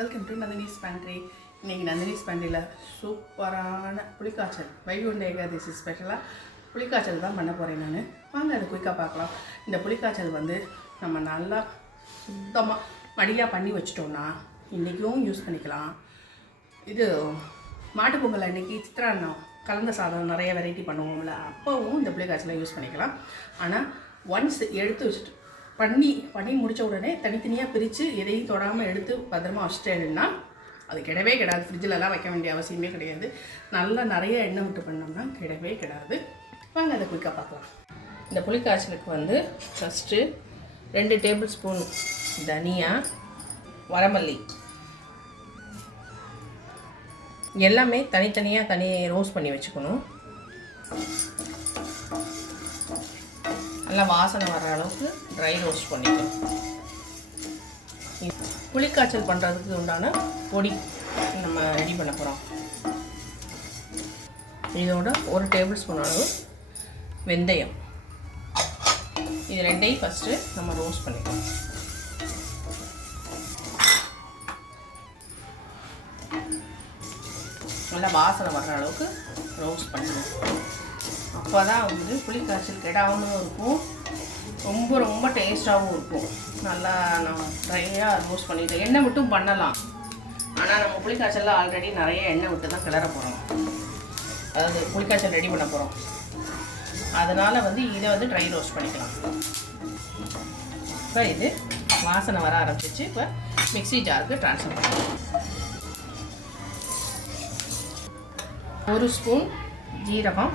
Welcome to Nandini's pantry இன்றைக்கி நந்தினிஸ் பேண்ட்ரியில் சூப்பரான புளிக்காய்ச்சல். வைகுண்ட ஏகாதசி ஸ்பெஷலாக புளிக்காய்ச்சல் தான் பண்ண போகிறேன் நான். வாங்க அது குயிக்காக பார்க்கலாம். இந்த புளிக்காய்ச்சல் வந்து நம்ம நல்லா சுத்தமாக மடியாக பண்ணி வச்சிட்டோம்னா இன்றைக்கும் யூஸ் பண்ணிக்கலாம். இது மாட்டுப்பொங்கல் பொங்கல் அன்னைக்கு சித்திராண்ணம் கலந்த சாதம் நிறைய வெரைட்டி பண்ணுவோம்ல அப்போவும் இந்த புளிக்காய்ச்சலை யூஸ் பண்ணிக்கலாம். ஆனால் ஒன்ஸ் எடுத்து வச்சுட்டு பண்ணி பண்ணி முடித்த உடனே தனித்தனியாக பிரித்து எதையும் தொடாமல் எடுத்து பத்திரமா வச்சிட்டேன்னா அது கிடவே கிடாது. ஃப்ரிட்ஜிலலாம் வைக்க வேண்டிய அவசியமே கிடையாது. நல்லா நிறைய எண்ணெய் விட்டு பண்ணோம்னா கிடவே கிடாது. வாங்க அதை குயிக்காக பார்க்கலாம். இந்த புளிக்காய்ச்சலுக்கு வந்து ஃபஸ்ட்டு ரெண்டு டேபிள் ஸ்பூன் தனியா வரமல்லி. எல்லாமே தனித்தனியாக தனி ரோஸ்ட் பண்ணி வச்சுக்கணும். நல்லா வாசனை வர அளவுக்கு ட்ரை ரோஸ்ட் பண்ணிக்கணும். புளிக்காய்ச்சல் பண்ணுறதுக்கு உண்டான பொடி நம்ம ரெடி பண்ண போகிறோம் இதோட ஒரு டேபிள் ஸ்பூன் அளவு வெந்தயம். இது ரெண்டையும் ஃபஸ்ட்டு நம்ம ரோஸ்ட் பண்ணிக்கலாம் நல்லா வாசனை வர்ற அளவுக்கு ரோஸ்ட் பண்ணணும் அப்போ தான் வந்து புளிக்காய்ச்சல் கெடாமலும் இருக்கும். ரொம்ப ரொம்ப டேஸ்ட்டாகவும் இருக்கும். நல்லா நம்ம ட்ரையாக ரோஸ்ட் பண்ணிட்டு எண்ணெய் விட்டும் பண்ணலாம். ஆனால் நம்ம புளிக்காய்ச்சலில் ஆல்ரெடி நிறைய எண்ணெய் விட்டு தான் கிளற போகிறோம் அதாவது புளிக்காய்ச்சல் ரெடி பண்ண போகிறோம் அதனால் வந்து இதை வந்து ட்ரை ரோஸ்ட் பண்ணிக்கலாம். இப்போ இது வாசனை வர ஆரம்பிச்சிச்சு. இப்போ மிக்ஸி ஜாருக்கு ட்ரான்ஸ்ஃபர் பண்ணலாம் ஒரு ஸ்பூன் ஜீரகம்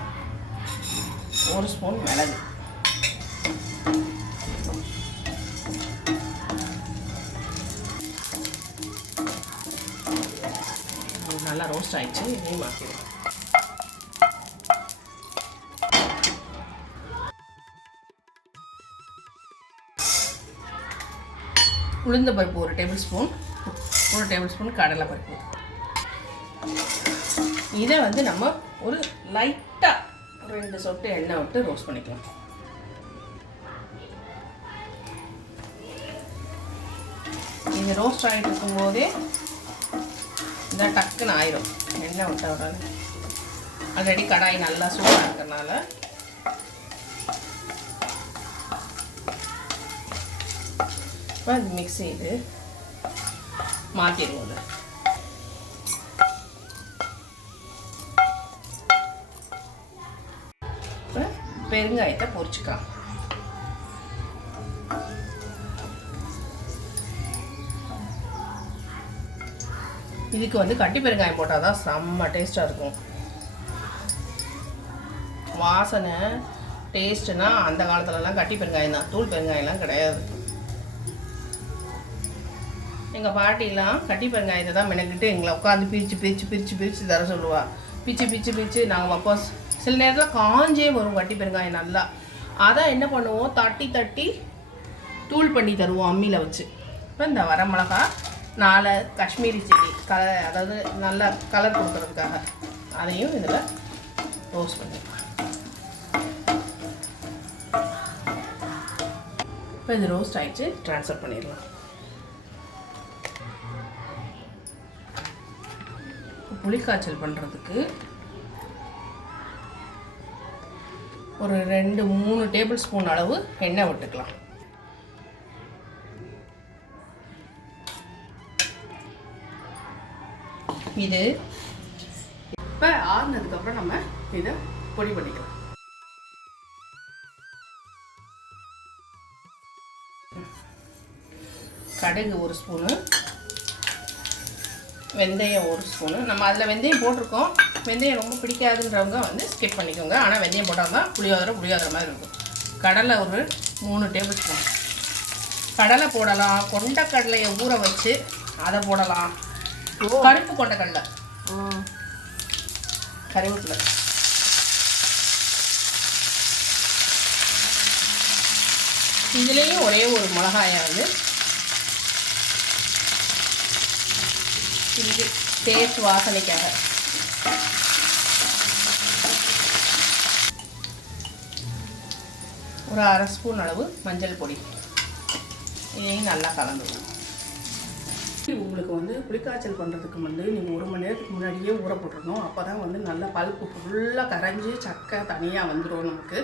ஒரு ஸ்பூன் மிளகு. நல்லா ரோஸ்ட் ஆகிடுச்சு இதையும் மாற்றிடுவோம் உளுந்த பருப்பு ஒரு டேபிள் ஸ்பூன் ஒரு டேபிள் ஸ்பூன் கடலை பருப்பு. இதை வந்து நம்ம ஒரு லைட்டாக ரெண்டு சொட்டு எண்ணெய் விட்டு ரோஸ்ட் பண்ணிக்கலாம். இது ரோஸ்ட் ஆகிட்டு இருக்கும்போதே இந்த டக்குன்னு ஆயிரும். எண்ணெய் விட்ட உடனே. ஆல்ரெடி கடாய் நல்லா சூடாக இருக்கிறனால. இப்போ மிக்ஸி இது மாற்றிடுவோம் பெருங்காயத்தை பொறிச்சுக்கலாம். இதுக்கு வந்து கட்டி பெருங்காயம் போட்டால் தான் செம்ம டேஸ்ட்டாக இருக்கும். வாசனை டேஸ்ட்டுனா அந்த காலத்துலலாம் கட்டி பெருங்காயம் தான். தூள் பெருங்காயம்லாம் கிடையாது. எங்கள் பாட்டிலாம் கட்டி பெருங்காயத்தை தான் மெனக்கிட்டு எங்களை உட்காந்து பிரித்து பிரித்து பிரித்து பிரித்து தர சொல்லுவாள் பிச்சு பிச்சு பிச்சு நாங்கள் வைப்போம். சில நேரத்தில் காஞ்சே வரும் வட்டி பெருங்காயம் நல்லா. அதான் என்ன பண்ணுவோம்? தட்டி தட்டி தூள் பண்ணி தருவோம் அம்மியில் வச்சு. இப்போ இந்த வரமிளகா நாலு காஷ்மீரி செடி கலர் அதாவது நல்லா கலர் கொடுக்குறதுக்காக. அதையும் இதில் ரோஸ்ட் பண்ணிக்கலாம் இப்போ இது ரோஸ்ட் ஆகிடுச்சு ட்ரான்ஸ்ஃபர் பண்ணிடலாம். புளிக்காய்ச்சல் பண்ணுறதுக்கு ஒரு ரெண்டு மூணு டேபிள் ஸ்பூன் அளவு எண்ணெய் விட்டுக்கலாம். இது இப்போ ஆறுனதுக்கப்புறம் நம்ம இதை பொடி பண்ணிக்கலாம். கடுகு ஒரு ஸ்பூனு வெந்தயம் ஒரு ஸ்பூனு. நம்ம அதில் வெந்தயம் போட்டிருக்கோம். வெந்தயம் ரொம்ப பிடிக்காதுன்றவங்க வந்து ஸ்கிப் பண்ணிக்கோங்க. ஆனால் வெந்தயம் போட்டால் தான் புளியோதரை புளியோதரை மாதிரி இருக்கும். கடலை ஒரு மூணு டேபிள் ஸ்பூன் கடலை போடலாம். கொண்டக்கடலையை ஊற வச்சு அதை போடலாம். கருப்பு கொண்டக்கடலை கருவேப்பிலை. இதுலேயும் ஒரே ஒரு மிளகாயை வந்து இது டேஸ்ட் வாசனைக்காக. ஒரு அரை ஸ்பூன் அளவு மஞ்சள் பொடி. இதையும் நல்லா கலந்துடும் உங்களுக்கு வந்து புளிக்காய்ச்சல் பண்ணுறதுக்கு வந்து நீங்கள் ஒரு மணி நேரத்துக்கு முன்னாடியே ஊற போட்டுருணும் அப்போ தான் வந்து நல்லா பல்ப்பு ஃபுல்லாக கரைஞ்சி சக்கை தனியாக வந்துடும் நமக்கு.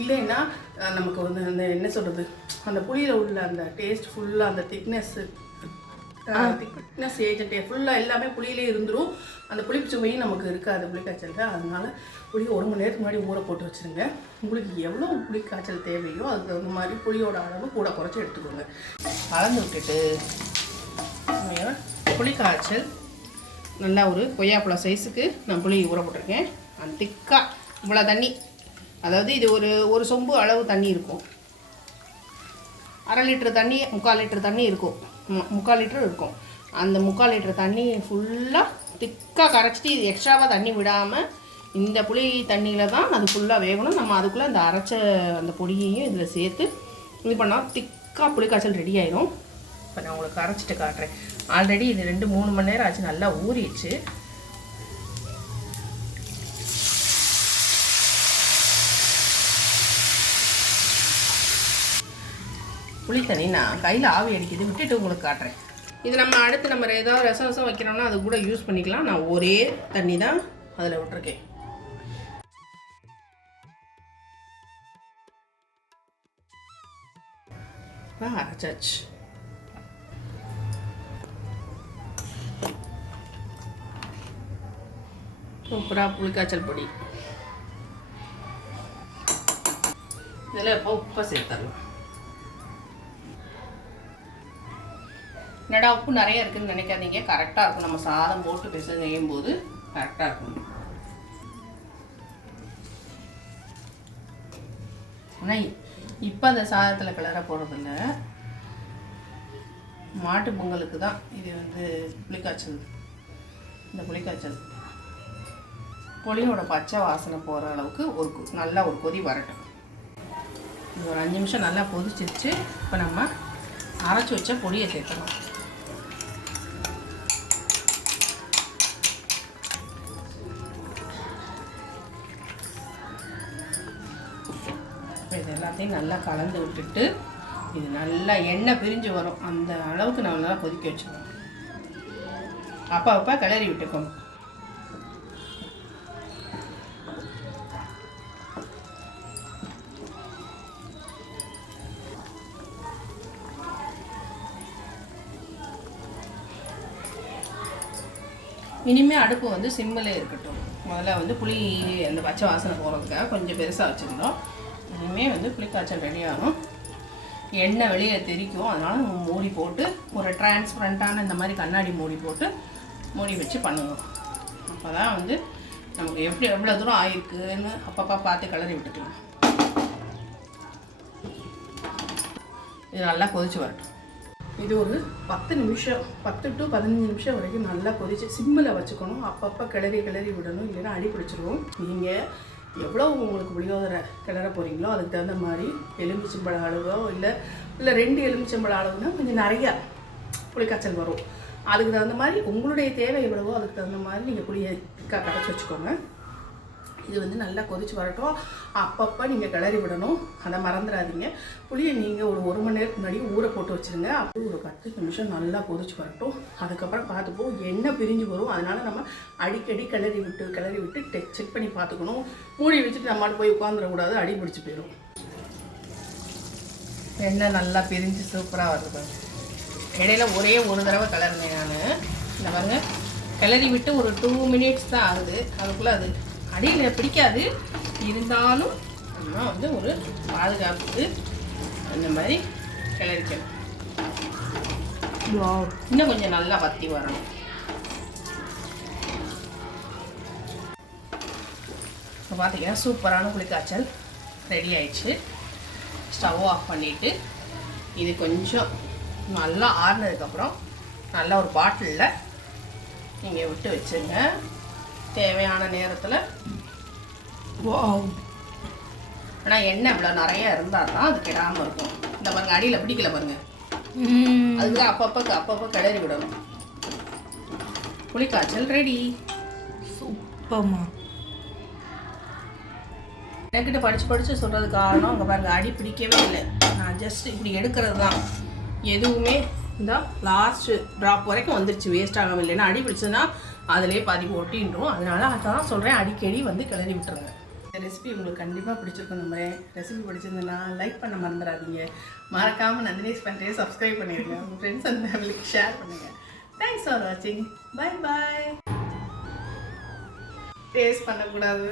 இல்லைன்னா நமக்கு வந்து அந்த என்ன சொல்கிறது அந்த புளியில் உள்ள அந்த டேஸ்ட் ஃபுல்லாக அந்த திக்னஸ்ஸு திக்னஸ் ஏஜென்ட் ஃபுல்லாக எல்லாமே புளியிலே இருந்துடும் அந்த புளிப்பு சுவையும் நமக்கு இருக்காது புளிக்காய்ச்சலுக்கு அதனால் புளி ஒரு மணி நேரத்துக்கு முன்னாடி ஊற போட்டு வச்சுருங்க. உங்களுக்கு எவ்வளோ புளிக்காய்ச்சல் தேவையோ அதுக்கு தகுந்த மாதிரி புளியோட அளவு கூட குறைச்சி எடுத்துக்கோங்க. கலந்து விட்டுட்டு நம்ம புளி காய்ச்சல் நல்லா ஒரு கொய்யாப்பழம் சைஸுக்கு நான் புளி ஊற போட்டிருக்கேன். அந்த திக்காக இவ்வளோ தண்ணி. அதாவது இது ஒரு ஒரு சொம்பு அளவு தண்ணி இருக்கும். அரை லிட்டர் தண்ணி முக்கால் லிட்டர் தண்ணி இருக்கும். முக்கால் லிட்டர் இருக்கும். அந்த முக்கால் லிட்டர் தண்ணி ஃபுல்லாக திக்காக கரைச்சிட்டு இது எக்ஸ்ட்ராவாக தண்ணி விடாமல் இந்த புளி தண்ணியில் தான் அது ஃபுல்லாக வேகணும். நம்ம அதுக்குள்ளே அந்த அரைச்ச அந்த பொடியையும் இதில் சேர்த்து இது பண்ணால் திக்காக புளிக்காய்ச்சல் ரெடி ஆகிடும் இப்போ நான் உங்களுக்கு அரைச்சிட்டு காட்டுறேன். ஆல்ரெடி இது ரெண்டு மூணு மணி நேரம் ஆச்சு. நல்லா ஊறிடுச்சு. புளி தண்ணி நான் கையில் ஆவி அடிக்குது விட்டுட்டு உங்களுக்கு காட்டுறேன். இது நம்ம அடுத்து நம்ம ஏதாவது ரசம் ரசம் வைக்கிறோம்னா அது கூட யூஸ் பண்ணிக்கலாம். நான் ஒரே தண்ணி தான் அதில் விட்டுருக்கேன். அரைச்சாச்சு. சூப்பராக புளிக்காய்ச்சல் பொடி. இதில் இப்போ உப்பை சேர்த்துடலாம். என்னடா உப்பு நிறைய இருக்குன்னு நினைக்காதீங்க. கரெக்டாக இருக்கும். நம்ம சாதம் போட்டு பிசையும் போது கரெக்டாக இருக்கும். ஆனால் இப்போ அந்த சாதத்தில் கிளற போகிறதில்ல மாட்டு பொங்கலுக்கு தான் இது வந்து புளிக்காய்ச்சல். இந்த புளிக்காய்ச்சல். புளியோட பச்சை வாசனை போகிற அளவுக்கு ஒரு நல்லா ஒரு கொதி வரட்டும். இது ஒரு அஞ்சு நிமிஷம் நல்லா கொதிச்சிருச்சு. இப்போ நம்ம அரைச்சி வச்ச பொடியை சேர்க்கணும் இப்போ இது எல்லாத்தையும் நல்லா கலந்து விட்டுட்டு இது நல்லா எண்ணெய் பிரிஞ்சு வரும். அந்த அளவுக்கு நம்ம நல்லா கொதிக்க வச்சுக்கணும் அப்போ அப்போ கிளறி விட்டுக்கணும் இனிமேல் அடுப்பு வந்து சிம்மிலே இருக்கட்டும். முதல்ல வந்து புளி அந்த பச்சை வாசனை போகிறதுக்காக கொஞ்சம் பெருசாக வச்சுருந்தோம். இனிமே வந்து புளிக்காய்ச்சல் ரெடியாகும் ஆகும் எண்ணெய் வெளியே தெரிக்கும். அதனால் நம்ம மூடி போட்டு ஒரு டிரான்ஸ்பரண்ட்டான இந்த மாதிரி கண்ணாடி மூடி போட்டு மூடி வச்சு பண்ணுவோம் அப்போ தான் வந்து நமக்கு எப்படி எவ்வளோ தூரம் ஆயிருக்குன்னு அப்பப்போ பார்த்து கிளறி விட்டுக்கலாம். இது நல்லா கொதிச்சு வரட்டும். இது ஒரு பத்து நிமிஷம் பத்து டு பதினஞ்சு நிமிஷம் வரைக்கும் நல்லா கொதிச்சு சிம்மில் வச்சுக்கணும். அப்பப்போ கிளறி கிளறி விடணும். இல்லைன்னா அடி பிடிச்சிருவோம் நீங்கள் எவ்வளோ உங்களுக்கு புளியோதரை கிளற போகிறீங்களோ அதுக்கு தகுந்த மாதிரி எலுமிச்சம்பழ அளவோ இல்லை இல்லை ரெண்டு எலுமிச்சம்பழ அளவுனா கொஞ்சம் நிறையா புளிக்காய்ச்சல் வரும். அதுக்கு தகுந்த மாதிரி உங்களுடைய தேவை எவ்வளவோ அதுக்கு தகுந்த மாதிரி நீங்கள் புளியை கரைச்சி வச்சுக்கோங்க. இது வந்து நல்லா கொதிச்சு வரட்டும். அப்பப்போ நீங்கள் கிளறி விடணும். அதை மறந்துடாதீங்க. புளியை நீங்கள் ஒரு ஒரு மணி நேரத்துக்கு முன்னாடி ஊற போட்டு வச்சுருங்க. அப்படி ஒரு பத்து நிமிஷம் நல்லா கொதிச்சு வரட்டும். அதுக்கப்புறம் பார்த்துப்போம். எண்ணெய் பிரிஞ்சு வரும். அதனால் நம்ம அடிக்கடி கிளறி விட்டு கிளறி விட்டு டெக் செக் பண்ணி பார்த்துக்கணும். மூடி வச்சுட்டு நம்ம போய் உட்காந்துடக்கூடாது அடி பிடிச்சி போயிடும் எண்ணெய் நல்லா பிரிஞ்சு சூப்பராக வருது இடையில ஒரே ஒரு தடவை கலருங்க நான். இந்த பாருங்க. கிளறி விட்டு ஒரு டூ மினிட்ஸ் தான் ஆகுது. அதுக்குள்ளே அது அடியில் பிடிக்காது. இருந்தாலும் நம்ம வந்து ஒரு பாதுகாப்புக்கு அந்த மாதிரி கிளறிக்கணும். இன்னும் கொஞ்சம் நல்லா வத்தி வரணும். இப்போ பார்த்தீங்கன்னா சூப்பரான புளிக்காய்ச்சல் ரெடி ஆயிடுச்சு. ஸ்டவ் ஆஃப் பண்ணிவிட்டு இது கொஞ்சம் நல்லா ஆறுனதுக்கப்புறம் நல்லா ஒரு பாட்டிலில் நீங்கள் விட்டு வச்சுருங்க. தேவையான நேரத்தில் ஆனால் எண்ணெய் இவ்வளோ நிறைய இருந்தால் தான் அது கெடாமல் இருக்கும். இந்த பாருங்க அடியில் பிடிக்கல பாருங்க. அதுக்கு அப்பப்போ அப்பப்போ கிளறி விடணும். புளிக்காய்ச்சல் ரெடி சூப்பர்மா. எனக்கிட்ட படித்து படித்து சொல்கிறது காரணம் அங்கே பாருங்க அடி பிடிக்கவே இல்லை. நான் ஜஸ்ட் இப்படி எடுக்கிறது தான் எதுவுமே இந்த லாஸ்ட் ட்ராப் வரைக்கும் வந்துருச்சு. வேஸ்ட் ஆகாம இல்லைன்னா அடி பிடிச்சதுன்னா அதிலே பாதி ஒட்டின்றோம். அதனால அதான் சொல்கிறேன் அடிக்கடி வந்து கிளறி விட்டுருங்க. இந்த ரெசிபி உங்களுக்கு கண்டிப்பாக பிடிச்சிருக்கும் நம்புறேன். ரெசிபி பிடிச்சிருந்ததுன்னா லைக் பண்ண மறந்துடாதீங்க. மறக்காமல் நந்தினேஸ் பண்ணுறேன் சப்ஸ்கிரைப் பண்ணிடுங்க உங்கள் ஃப்ரெண்ட்ஸ் அண்ட் ஃபேமிலிக்கு ஷேர் பண்ணுங்கள் தேங்க்ஸ் ஃபார் வாட்சிங் பை பாய் டேஸ்ட் பண்ணக்கூடாது.